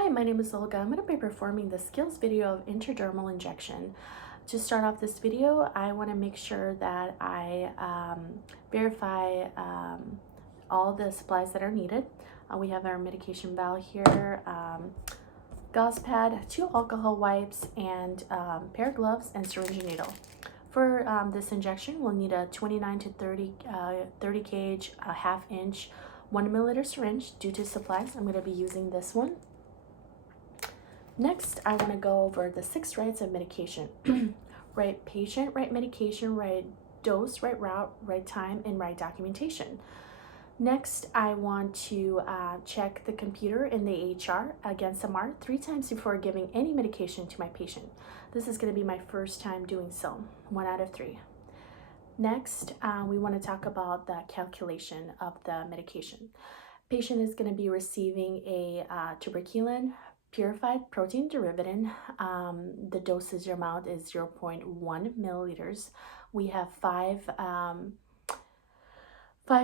Hi, my name is Olga. I'm going to be performing the skills video of intradermal injection. To start off this video, I want to make sure that I verify all the supplies that are needed. We have our medication vial here, gauze pad, 2 alcohol wipes, and pair of gloves and syringe and needle. For this injection, we'll need a 29 to 30 gauge, a ½ inch, 1 milliliter syringe. Due to supplies, I'm going to be using this one. Next, I want to go over the 6 rights of medication. Right patient, right medication, right dose, right route, right time, and right documentation. Next, I want to check the computer in the EHR against MR 3 times before giving any medication to my patient. This is going to be my first time doing so, 1 out of 3. Next, we want to talk about the calculation of the medication. Patient is going to be receiving a tuberculin purified protein derivative. The dosage amount is 0.1 milliliters. We have 5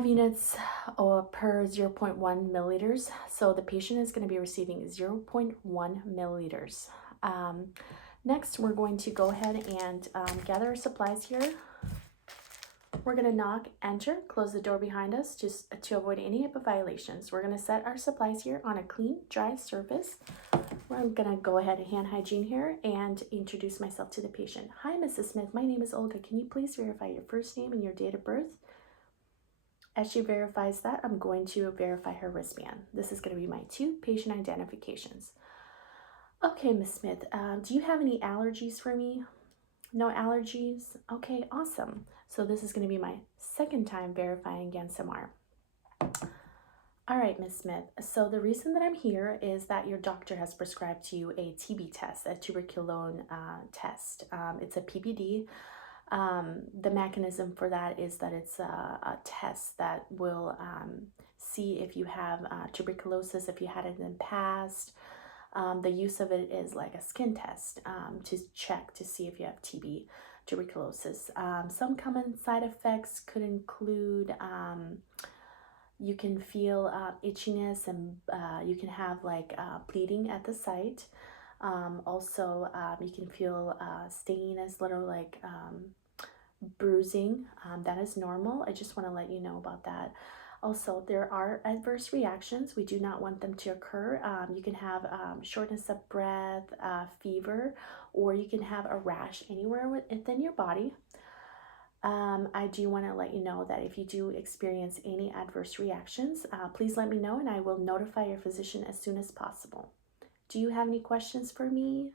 units per 0.1 milliliters. So the patient is going to be receiving 0.1 milliliters. Next, we're going to go ahead and gather our supplies here. We're going to knock, enter, close the door behind us just to avoid any HIPAA violations. We're going to set our supplies here on a clean, dry surface. I'm going to go ahead and hand hygiene here and introduce myself to the patient. Hi, Mrs. Smith. My name is Olga. Can you please verify your first name and your date of birth? As she verifies that, I'm going to verify her wristband. This is going to be my 2 patient identifications. Okay, Ms. Smith, do you have any allergies for me? No allergies? Okay, awesome. So this is going to be my 2nd time verifying against MR. All right, Ms. Smith. So the reason that I'm here is that your doctor has prescribed to you a TB test, a tuberculin test. It's a PPD. The mechanism for that is that it's a test that will see if you have tuberculosis, if you had it in the past. The use of it is like a skin test to check to see if you have TB, tuberculosis. Some common side effects could include you can feel itchiness, and you can have like bleeding at the site. Also, you can feel stinginess, little like bruising. That is normal. I just want to let you know about that. Also, there are adverse reactions. We do not want them to occur. You can have shortness of breath, fever, or you can have a rash anywhere within your body. I do want to let you know that if you do experience any adverse reactions, please let me know and I will notify your physician as soon as possible. Do you have any questions for me?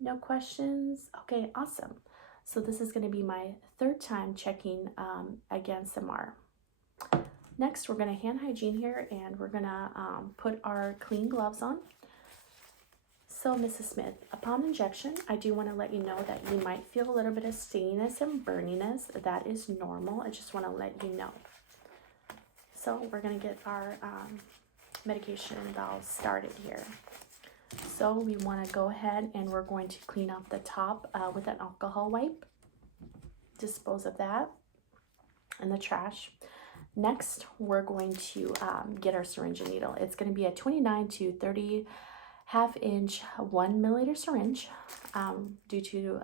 No questions? Okay, awesome. So this is going to be my 3rd time checking against MR. Next, we're going to hand hygiene here and we're going to put our clean gloves on. So, Mrs. Smith, upon injection, I do want to let you know that you might feel a little bit of stinginess and burniness. That is normal. I just want to let you know. So, we're going to get our medication vial started here. So, we want to go ahead and we're going to clean off the top with an alcohol wipe. Dispose of that in the trash. Next, we're going to get our syringe and needle. It's going to be a 29 to 30 ½ inch, 1 milliliter syringe. Due to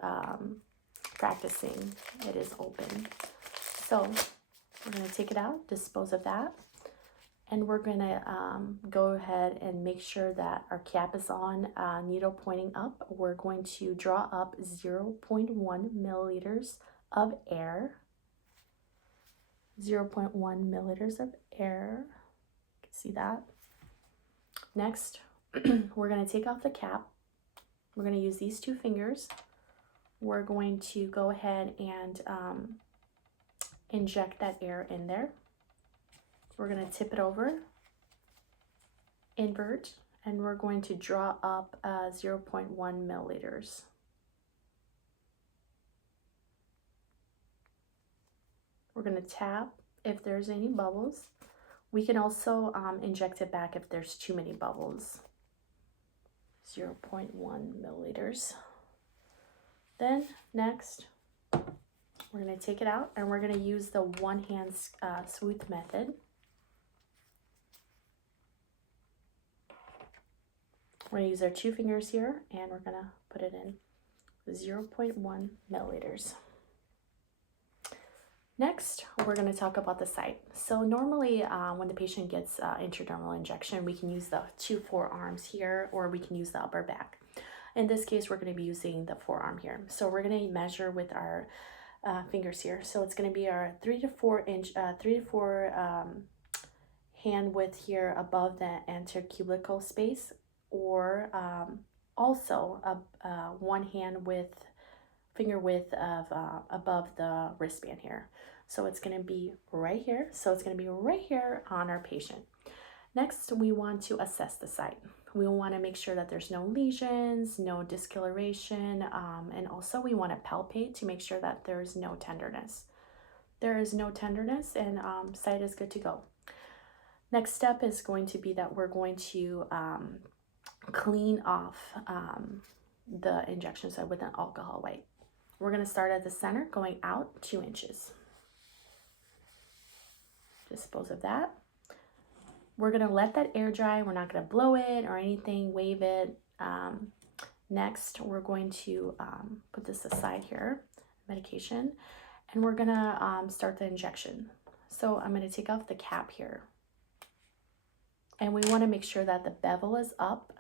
practicing, it is open. So we're going to take it out, dispose of that, and we're going to go ahead and make sure that our cap is on, needle pointing up. We're going to draw up 0.1 milliliters of air. 0.1 milliliters of air. You can see that. Next, we're going to take off the cap. We're going to use these 2 fingers. We're going to go ahead and inject that air in there. We're going to tip it over, invert, and we're going to draw up 0.1 milliliters. We're going to tap if there's any bubbles. We can also inject it back if there's too many bubbles. 0.1 milliliters. Then next, we're going to take it out and we're going to use the one-hand smooth method. We're going to use our 2 fingers here, and we're going to put it in 0.1 milliliters. Next, we're going to talk about the site. So normally when the patient gets intradermal injection, we can use the 2 forearms here, or we can use the upper back. In this case, we're going to be using the forearm here. So we're going to measure with our fingers here. So it's going to be our 3 to 4 hand width here above the anterocubital space, or also a 1 hand width, finger width of above the wristband here. So it's going to be right here. So it's going to be right here on our patient. Next, we want to assess the site. We want to make sure that there's no lesions, no discoloration, and also we want to palpate to make sure that there's no tenderness. There is no tenderness, and site is good to go. Next step is going to be that we're going to clean off the injection site with an alcohol wipe. We're going to start at the center, going out 2 inches. Dispose of that. We're going to let that air dry. We're not going to blow it or anything, wave it. Next, we're going to put this aside here, medication, and we're going to start the injection. So I'm going to take off the cap here. And we want to make sure that the bevel is up.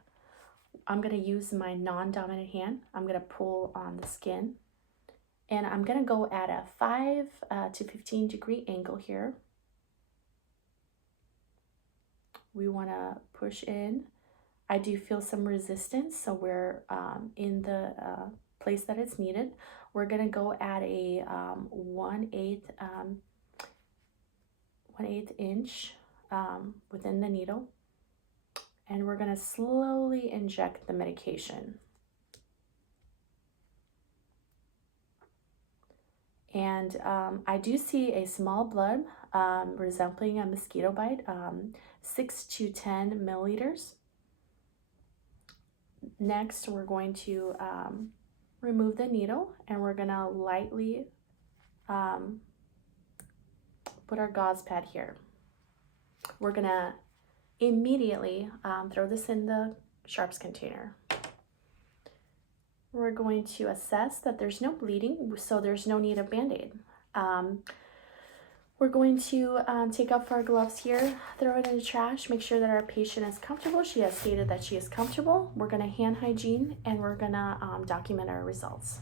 I'm going to use my non-dominant hand. I'm going to pull on the skin. And I'm going to go at a 5 to 15 degree angle here. We want to push in. I do feel some resistance, so we're in the place that it's needed. We're going to go at a 1/8 inch within the needle, and we're going to slowly inject the medication. And I do see a small blood resembling a mosquito bite, 6 to 10 milliliters. Next, we're going to remove the needle, and we're going to lightly put our gauze pad here. We're going to immediately throw this in the sharps container. We're going to assess that there's no bleeding, so there's no need of Band-Aid. We're going to take off our gloves here, throw it in the trash, make sure that our patient is comfortable. She has stated that she is comfortable. We're going to hand hygiene, and we're going to document our results.